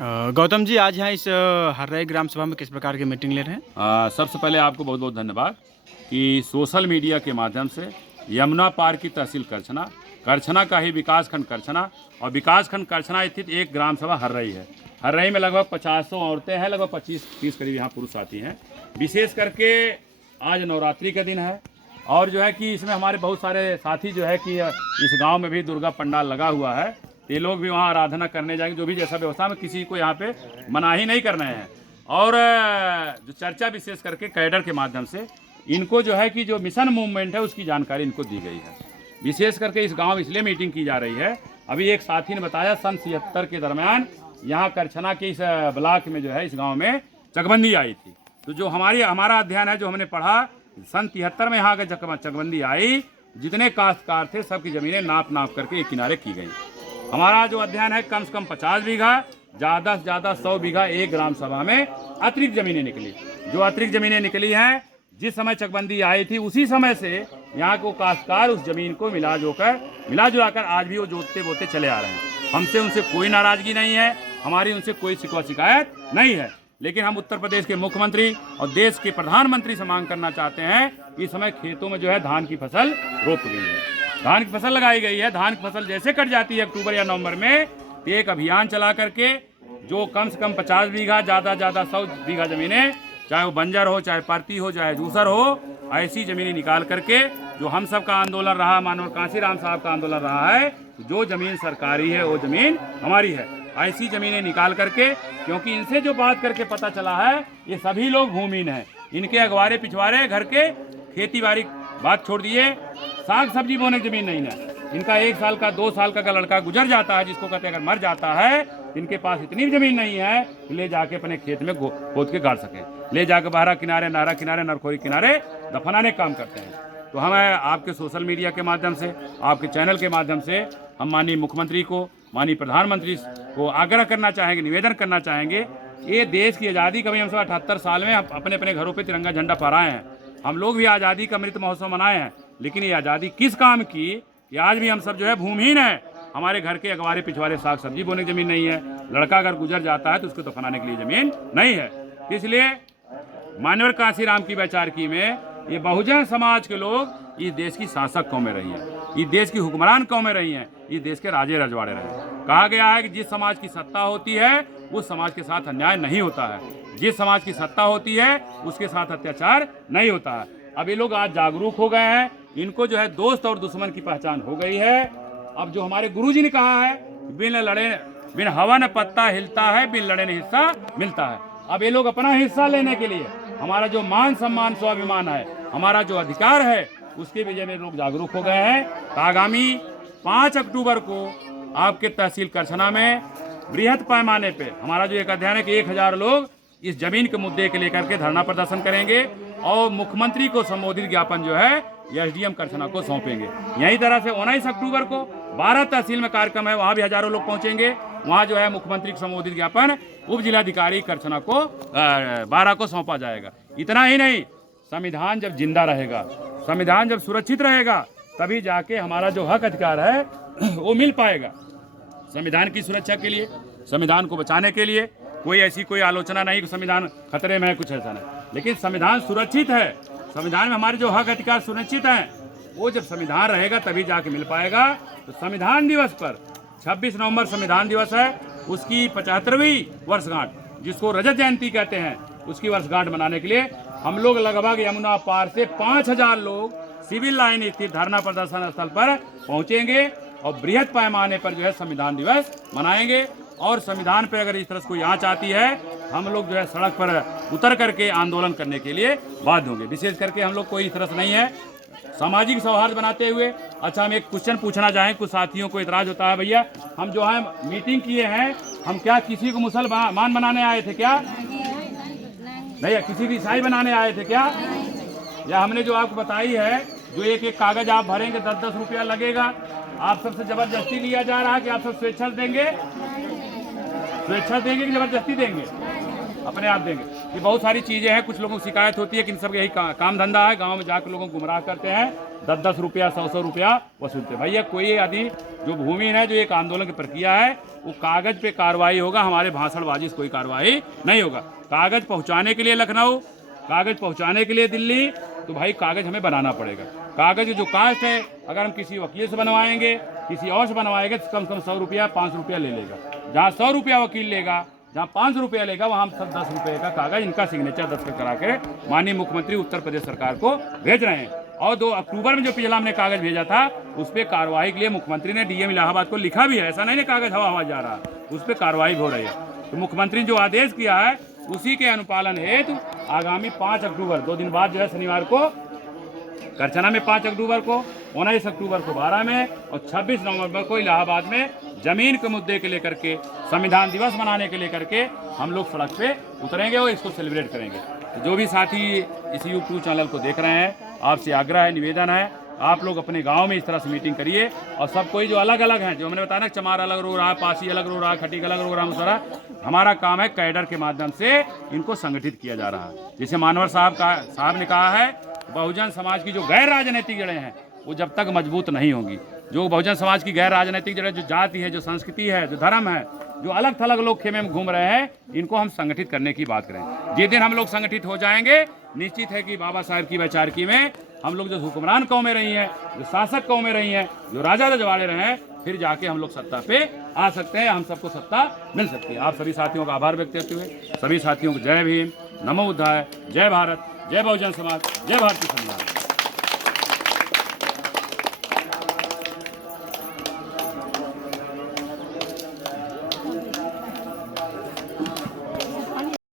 गौतम जी, आज यहाँ इस हर्राई ग्राम सभा में किस प्रकार की मीटिंग ले रहे हैं? सबसे पहले आपको बहुत बहुत धन्यवाद कि सोशल मीडिया के माध्यम से यमुना पार की तहसील करछना, करछना का ही विकासखंड करछना और विकासखंड करछना स्थित एक ग्राम सभा हर्राई है। हर्राई में लगभग 50 औरतें हैं, लगभग 25-30 करीब यहाँ पुरुष साथी हैं। विशेष करके आज नवरात्रि का दिन है और जो है कि इसमें हमारे बहुत सारे साथी जो है कि इस गाँव में भी दुर्गा पंडाल लगा हुआ है, ये लोग भी वहाँ आराधना करने जाएंगे। जो भी जैसा व्यवस्था में किसी को यहाँ पे मनाही नहीं करना है। और जो चर्चा विशेष करके कैडर के माध्यम से इनको जो है कि जो मिशन मूवमेंट है उसकी जानकारी इनको दी गई है। विशेष करके इस गांव इसलिए मीटिंग की जा रही है, अभी एक साथी ने बताया सन 77 के दरमियान यहाँ करछना के इस ब्लॉक में जो है इस गाँव में चकबंदी आई थी। तो जो हमारा अध्ययन है, जो हमने पढ़ा, सन 73 में यहाँ का चकबंदी आई, जितने काश्तकार थे सबकी ज़मीनें नाप करके एक किनारे की गई। हमारा जो अध्ययन है कम से कम 50 बीघा, ज़्यादा से ज़्यादा 100 बीघा एक ग्राम सभा में अतिरिक्त ज़मीनें निकली। जो अतिरिक्त ज़मीनें निकली हैं, जिस समय चकबंदी आई थी उसी समय से यहाँ को काश्तकार उस ज़मीन को मिला जुलाकर आज भी वो जोतते बोते चले आ रहे हैं। हमसे उनसे कोई नाराज़गी नहीं है, हमारी उनसे कोई शिकवा शिकायत नहीं है। लेकिन हम उत्तर प्रदेश के मुख्यमंत्री और देश के प्रधानमंत्री से मांग करना चाहते हैं कि इस समय खेतों में जो है धान की फसल रोप गई है, धान की फसल लगाई गई है। धान की फसल जैसे कट जाती है अक्टूबर या नवंबर में, एक अभियान चला करके जो कम से कम 50 बीघा, ज़्यादा 100 बीघा ज़मीनें, चाहे वो बंजर हो, चाहे परती हो, चाहे जूसर हो, ऐसी ज़मीनें निकाल करके, जो हम सब का आंदोलन रहा, मानव कांशीराम साहब का आंदोलन रहा है, जो ज़मीन सरकारी है वो ज़मीन हमारी है, ऐसी ज़मीनें निकाल करके। क्योंकि इनसे जो बात करके पता चला है, ये सभी लोग भूमिहीन हैं, इनके अगवारे पिछवाड़े घर के खेती बाड़ी बात छोड़ दिए, साग सब्जी बोने की जमीन नहीं है इनका। 1 साल का 2 साल का लड़का गुजर जाता है, जिसको कहते हैं अगर मर जाता है, इनके पास इतनी जमीन नहीं है कि ले जाके अपने खेत में खोद के गाड़ सके, ले जाके बहरा किनारे, नारा किनारे, नरखोरी किनारे दफनाने का काम करते हैं। तो हम आपके सोशल मीडिया के माध्यम से, आपके चैनल के माध्यम से हम माननीय मुख्यमंत्री को, माननीय प्रधानमंत्री को आग्रह करना चाहेंगे, निवेदन करना चाहेंगे। ये देश की आज़ादी कभी हम सब 78 साल में अपने अपने घरों पर तिरंगा झंडा फहराए हैं, हम लोग भी आज़ादी का अमृत महोत्सव मनाए हैं। लेकिन ये आज़ादी किस काम की कि आज भी हम सब जो है भूमिहीन है, हमारे घर के अगवारे पिछवाड़े साग सब्जी बोने की ज़मीन नहीं है, लड़का अगर गुजर जाता है तो उसको दफनाने के लिए ज़मीन नहीं है। इसलिए मानव कांशीराम की वैचारिकी में ये बहुजन समाज के लोग इस देश की शासक कौमें रही हैं, इस देश की हुक्मरान कौमें रही हैं, इस देश के राजे रजवाड़े रहे हैं। कहा गया है कि जिस समाज की सत्ता होती है उस समाज के साथ अन्याय नहीं होता है, जिस समाज की सत्ता होती है उसके साथ अत्याचार नहीं होता है। अब ये लोग आज जागरूक हो गए हैं, इनको जो है दोस्त और दुश्मन की पहचान हो गई है। अब जो हमारे गुरुजी ने कहा है, बिन हवन पत्ता हिलता है, बिन लड़े ने हिस्सा मिलता है। अब ये लोग अपना हिस्सा लेने के लिए, हमारा जो मान सम्मान स्वाभिमान है, हमारा जो अधिकार है, उसके विजय में लोग जागरूक हो गए हैं। तो आगामी 5 अक्टूबर को आपके तहसील करछना में बृहद पैमाने पे हमारा जो एक अध्ययन है कि 1000 लोग इस जमीन के मुद्दे के लेकर के धरना प्रदर्शन करेंगे और मुख्यमंत्री को संबोधित ज्ञापन जो है एसडीएम करछना को सौंपेंगे। यही तरह से 19 अक्टूबर को 12 तहसील में कार्यक्रम है, वहाँ भी हजारों लोग पहुँचेंगे। वहाँ जो है मुख्यमंत्री को संबोधित ज्ञापन उप जिलाधिकारी करछना को 12 को सौंपा जाएगा। इतना ही नहीं, संविधान जब जिंदा रहेगा, संविधान जब सुरक्षित रहेगा, तभी जाके हमारा जो हक अधिकार है वो मिल पाएगा। संविधान की सुरक्षा के लिए, संविधान को बचाने के लिए कोई आलोचना नहीं कि संविधान खतरे में है, कुछ ऐसा नहीं। लेकिन संविधान सुरक्षित है, संविधान में हमारे जो हक अधिकार सुनिश्चित हैं, वो जब संविधान रहेगा तभी जाके मिल पाएगा। तो संविधान दिवस पर 26 नवंबर संविधान दिवस है, उसकी 75वीं वर्षगांठ, जिसको रजत जयंती कहते हैं, उसकी वर्षगांठ मनाने के लिए हम लोग लगभग यमुना पार से 5000 लोग सिविल लाइन स्थित धरना प्रदर्शन स्थल पर पहुंचेंगे और बृहद पैमाने पर जो है संविधान दिवस मनाएंगे। और संविधान पे अगर इस तरह से कोई आँच आती है, हम लोग जो है सड़क पर उतर करके आंदोलन करने के लिए बाध्य होंगे। विशेष करके हम लोग कोई इस तरह से नहीं है, सामाजिक सौहार्द बनाते हुए। अच्छा, हम एक क्वेश्चन पूछना चाहें, कुछ साथियों को इतराज होता है, भैया हम जो है मीटिंग किए हैं, हम क्या किसी को मुसलमान बनाने आए थे क्या? नहीं, किसी को ईसाई बनाने आए थे क्या? या हमने जो आपको बताई है, जो एक कागज आप भरेंगे 10-10 रुपया लगेगा, आप सबसे जबरदस्ती लिया जा रहा है कि आप सब स्वेच्छा देंगे? स्वेच्छा देंगे कि जबरदस्ती देंगे? अपने आप देंगे। ये बहुत सारी चीज़ें हैं, कुछ लोगों को शिकायत होती है कि इन सब यही काम धंधा है, गांव में जाकर लोगों को गुमराह करते हैं। 10-10 रुपया 100-100 रुपया वसूलते। भैया कोई यदि जो भूमिहीन है, जो एक आंदोलन की प्रक्रिया है, वो कागज पे कार्रवाई होगा, हमारे भाषणबाजी से कोई कार्रवाई नहीं होगा। कागज पहुंचाने के लिए लखनऊ, कागज पहुंचाने के लिए दिल्ली, तो भाई कागज हमें बनाना पड़ेगा। कागज जो कास्ट है, अगर हम किसी वकील से बनवाएंगे, किसी और से बनवाएंगे, तो कम से कम 100 रुपया 500 रुपया ले लेगा। जहाँ 100 रुपया वकील लेगा, जहाँ 500 रुपया लेगा, वहाँ हम सब 10 रुपये का कागज इनका सिग्नेचर दस्तखत करा के माननीय मुख्यमंत्री उत्तर प्रदेश सरकार को भेज रहे हैं। और 2 अक्टूबर में जो पिछला हमने कागज भेजा था, उस पर कार्रवाई के लिए मुख्यमंत्री ने डीएम इलाहाबाद को लिखा भी है। ऐसा नहीं कागज हवा हवा जा रहा, उस पर कार्रवाई हो रही है। तो मुख्यमंत्री ने जो आदेश किया है, उसी के अनुपालन हेतु आगामी 5 अक्टूबर 2 दिन बाद जो है शनिवार को करछना में, 5 अक्टूबर को, 19 अक्टूबर को 12 में और 26 नवंबर को इलाहाबाद में जमीन के मुद्दे के लेकर के, संविधान दिवस मनाने के लेकर के हम लोग सड़क पे उतरेंगे और इसको सेलिब्रेट करेंगे। तो जो भी साथी इस यूट्यूब चैनल को देख रहे हैं, आपसे आग्रह है, निवेदन है, आप लोग अपने गांव में इस तरह से मीटिंग करिए। और सब कोई जो अलग अलग हैं, जो हमने बताया ना, चमार अलग रो रहा है, पासी अलग रो रहा है, खटीक अलग रो रहा है, मुसरा, हमारा काम है कैडर के माध्यम से इनको संगठित किया जा रहा है। जैसे मानवर साहब ने कहा है, बहुजन समाज की जो गैर राजनीतिक जड़ें हैं, वो जब तक मजबूत नहीं होंगी, जो बहुजन समाज की गैर राजनीतिक जड़ें, जो जाति है, जो संस्कृति है, जो धर्म है, जो अलग थलग लोग खेमे में घूम रहे हैं, इनको हम संगठित करने की बात करें। जिस दिन हम लोग संगठित हो जाएंगे, निश्चित है कि बाबा साहब की वैचारिकी में हम लोग जो हुक्मरान कौमें रही हैं, जो शासक कौमें रही हैं, जो राजा रजवाड़े रहे हैं, फिर जाके हम लोग सत्ता पे आ सकते हैं, हम सबको सत्ता मिल सकती है। आप सभी साथियों का आभार व्यक्त करते हुए सभी साथियों को जय भीम, नमो बुद्धाय, जय भारत, जय बहुजन समाज, जय भारतीय संविधान।